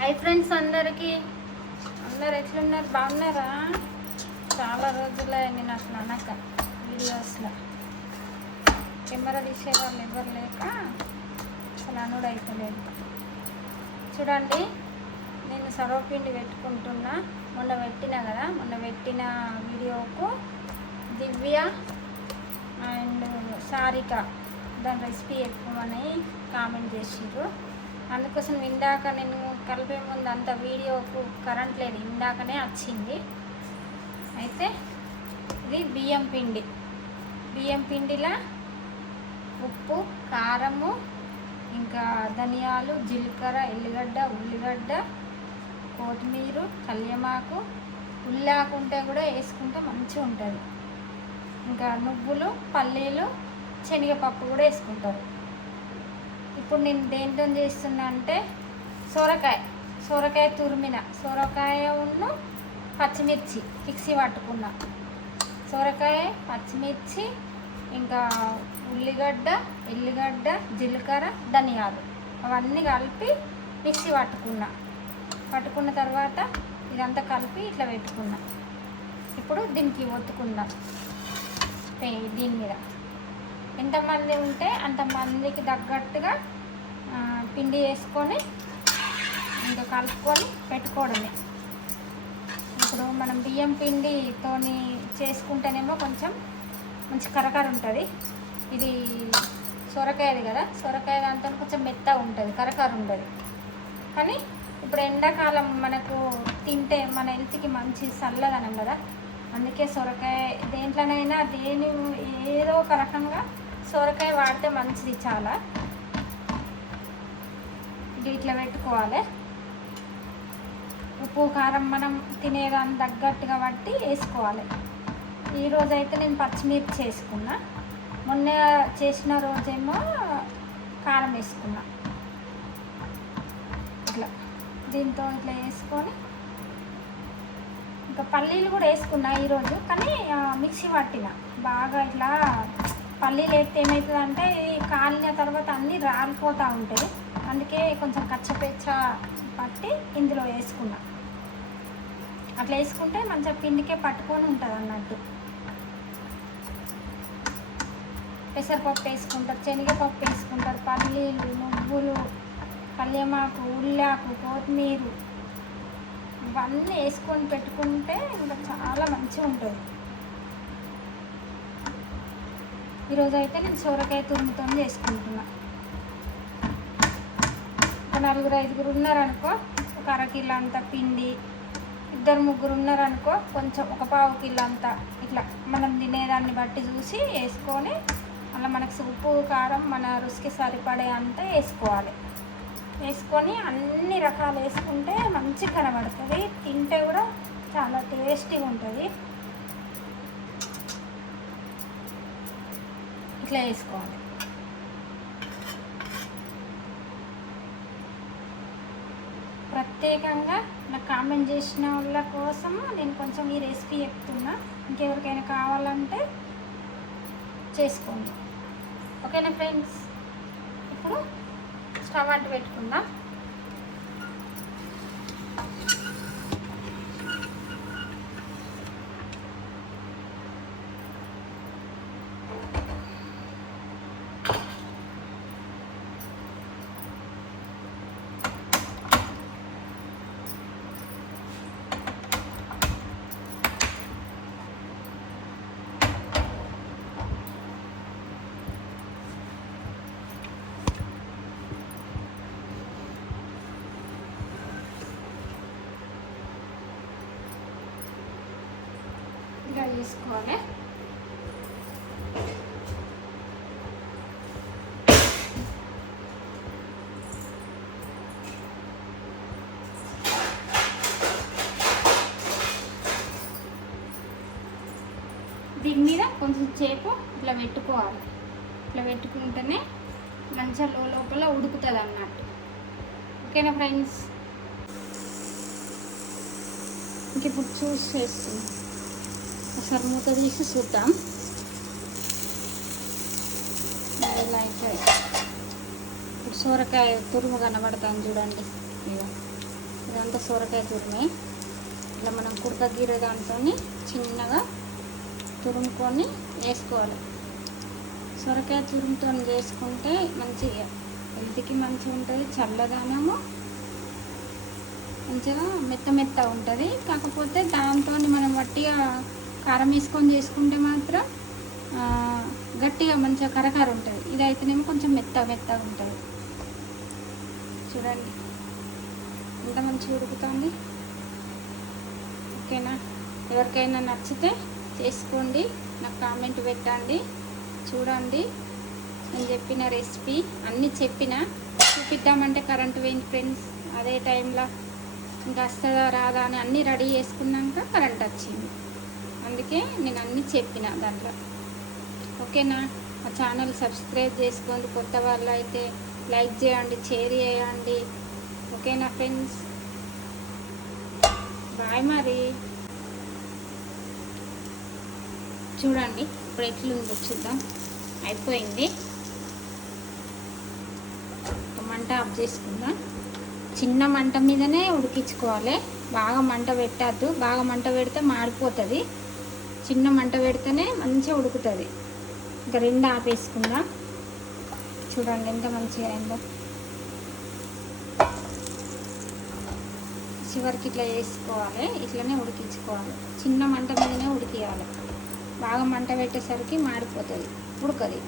Hi friends అందరికీ అందరు ఎట్లున్నారు బాగున్నారా? చాలా రోజులే నేను అసలు అనక వీడియోస్లో కెమెరా తీసే వాళ్ళు ఎవరు లేక అసలు అనుడు అయిపోలేదు. చూడండి, నేను సర్వపిండి పెట్టుకుంటున్నా. మొన్న పెట్టినా కదా, మొన్న పెట్టిన వీడియోకు దివ్య అండ్ సారిక దాని రెసిపీ ఎక్కువని కామెంట్ చేసిర్రు. అందుకోసం ఇందాక నేను కలిపే ముందు అంత వీడియోకు కరెంట్ లేదు, ఇందాకనే వచ్చింది. అయితే ఇది బియ్యం పిండిలో ఉప్పు, కారము, ఇంకా ధనియాలు, జీలకర్ర, ఎల్లిగడ్డ, ఉల్లిగడ్డ, కొత్తిమీర, కల్యమాకు, ఉల్లాకు ఉంటే కూడా వేసుకుంటే మంచిగా ఉంటుంది. ఇంకా నువ్వులు, పల్లీలు, శనగపప్పు కూడా వేసుకుంటారు. ఇప్పుడు నేను దేంతో చేస్తున్నా అంటే సొరకాయ తురిమిన సొరకాయ ఉన్ను పచ్చిమిర్చి మిక్సీ పట్టుకున్న సొరకాయ, పచ్చిమిర్చి, ఇంకా ఉల్లిగడ్డ, ఎల్లిగడ్డ, జీలకర్ర, ధనియాలు అవన్నీ కలిపి మిక్సీ పట్టుకున్న తర్వాత ఇదంతా కలిపి ఇట్లా పెట్టుకున్నా. ఇప్పుడు దీనికి ఒత్తుకుందాం. దీని మీద ఎంతమంది ఉంటే అంతమందికి తగ్గట్టుగా పిండి వేసుకొని ఇంకా కలుపుకొని పెట్టుకోవడమే. ఇప్పుడు మనం బియ్యం పిండితో చేసుకుంటేనేమో కొంచెం మంచి కరకర ఉంటుంది. ఇది సొరకాయది కదా, సొరకాయ దాంతో కొంచెం మెత్తగా ఉంటుంది, కరకర ఉంటుంది. కానీ ఇప్పుడు ఎండాకాలం మనకు తింటే మన హెల్త్కి మంచి చల్లదనం కదా, అందుకే సొరకాయ దేంట్లోనైనా ఏదో ఒక రకంగా సొరకాయ వాడితే మంచిది. చాలా ఇట్లా పెట్టుకోవాలి. ఉప్పు కారం మనం తినేదాన్ని తగ్గట్టుగా బట్టి వేసుకోవాలి. ఈరోజు అయితే నేను పచ్చిమిర్చి వేసుకున్నా, మొన్న చేసిన రోజేమో కారం వేసుకున్నా. ఇట్లా దీంతో ఇట్లా వేసుకొని ఇంకా పల్లీలు కూడా వేసుకున్నా ఈరోజు. కానీ మిక్సీ పట్టిన బాగా ఇట్లా పల్లీలు వేస్తే ఏమవుతుందంటే కాలిన తర్వాత అన్నీ రాలిపోతూ ఉంటాయి. అందుకే కొంచెం కచ్చపెచ్చ పట్టి ఇందులో వేసుకున్నా. అట్లా వేసుకుంటే మంచిగా పిండికే పట్టుకొని ఉంటుంది అన్నట్టు. పెసరపప్పు వేసుకుంటారు, శనగపప్పు వేసుకుంటారు, పల్లీలు, నువ్వులు, కల్యమాకు, ఉల్లాకు, కొత్తిమీర ఇవన్నీ వేసుకొని పెట్టుకుంటే ఇంకా చాలా మంచిగా ఉంటుంది. ఈరోజు అయితే నేను సొరకాయ తురుముతో చేసుకుంటున్నా. ఒక 4-5 ఉన్నారనుకో ఒక అరకిలో అంత పిండి, 2-3 ఉన్నారనుకో కొంచెం ఒక పావు కిలో అంతా ఇట్లా మనం తినేదాన్ని బట్టి చూసి వేసుకొని అలా మనకు ఉప్పు కారం మన రుచికి సరిపడే అంతా వేసుకోవాలి. వేసుకొని అన్ని రకాలు వేసుకుంటే మంచిగా కనబడుతుంది, తింటే కూడా చాలా టేస్టీగా ఉంటుంది. ఇట్లా వేసుకోవాలి. ప్రత్యేకంగా నాకు కామెంట్ చేసిన వాళ్ళ కోసము నేను కొంచెం ఈ రెసిపీ చెప్తున్నా. ఇంకెవరికైనా కావాలంటే చేసుకోండి. ఓకేనా ఫ్రెండ్స్? ఇప్పుడు స్టవ్ అంటు పెట్టుకుందాం. ఇలా వేసుకోవాలి. దీని మీద కొంచెం సేపు ఇట్లా పెట్టుకోవాలి. ఇట్లా పెట్టుకుంటేనే మంచిగా లోపల ఉడుకుతుంది అన్నట్టు. ఓకేనా ఫ్రెండ్స్? ఇంక ఇప్పుడు చేస్తున్నాం. ఒకసారి మూత తీసి చూద్దాం. ఇలా అయితే ఇప్పుడు సొరకాయ తురుము కనబడతాను చూడండి. ఇదంతా సొరకాయ తురిమే. ఇలా మనం కుడకగీర దాంతో చిన్నగా తురుముకొని వేసుకోవాలి. సొరకాయ తురుముతో చేసుకుంటే మంచిగా హెల్త్కి మంచిగా ఉంటుంది, చల్లదనము, మంచిగా మెత్త ఉంటుంది. కాకపోతే దాంతో మనం వట్టిగా కారం వేసుకొని చేసుకుంటే మాత్రం గట్టిగా మంచిగా కరకార ఉంటుంది. ఇదైతేనేమో కొంచెం మెత్తగా ఉంటుంది. చూడండి ఎంత మంచిగా ఉడుకుతుంది. ఓకేనా? ఎవరికైనా నచ్చితే చేసుకోండి, నాకు కామెంట్ పెట్టండి. చూడండి, నేను చెప్పిన రెసిపీ అన్నీ చూపిద్దామంటే కరెంటు పోయింది ఫ్రెండ్స్. అదే టైంలో ఇంకా వస్తుందా రాదా అని అన్నీ రెడీ చేసుకున్నాక కరెంట్ వచ్చింది. అందుకే నేను అన్నీ చెప్పిన దాంట్లో. ఓకేనా? మా ఛానల్ సబ్స్క్రైబ్ చేసుకోండి. కొత్త వాళ్ళు అయితే లైక్ చేయండి, షేర్ చేయండి. ఓకేనా ఫ్రెండ్స్? బాయ్. మరి చూడండి ఇప్పుడు ఎట్లుందో చూద్దాం. అయిపోయింది. మంట ఆఫ్ చేసుకుందాం. చిన్న మంట మీదనే ఉడికించుకోవాలి. బాగా మంట పెట్టద్దు, బాగా మంట పెడితే మాడిపోతుంది. చిన్న మంట పెడితేనే మంచిగా ఉడుకుతుంది. ఇంకా రెండు ఆపేసుకుందాం. చూడండి ఎంత మంచిగా అయిందో. చివరికి ఇట్లా వేసుకోవాలి, ఇట్లనే ఉడికించుకోవాలి. చిన్న మంట మీదనే ఉడికియాలి. బాగా మంట పెట్టేసరికి మాడిపోతుంది, ఉడకది.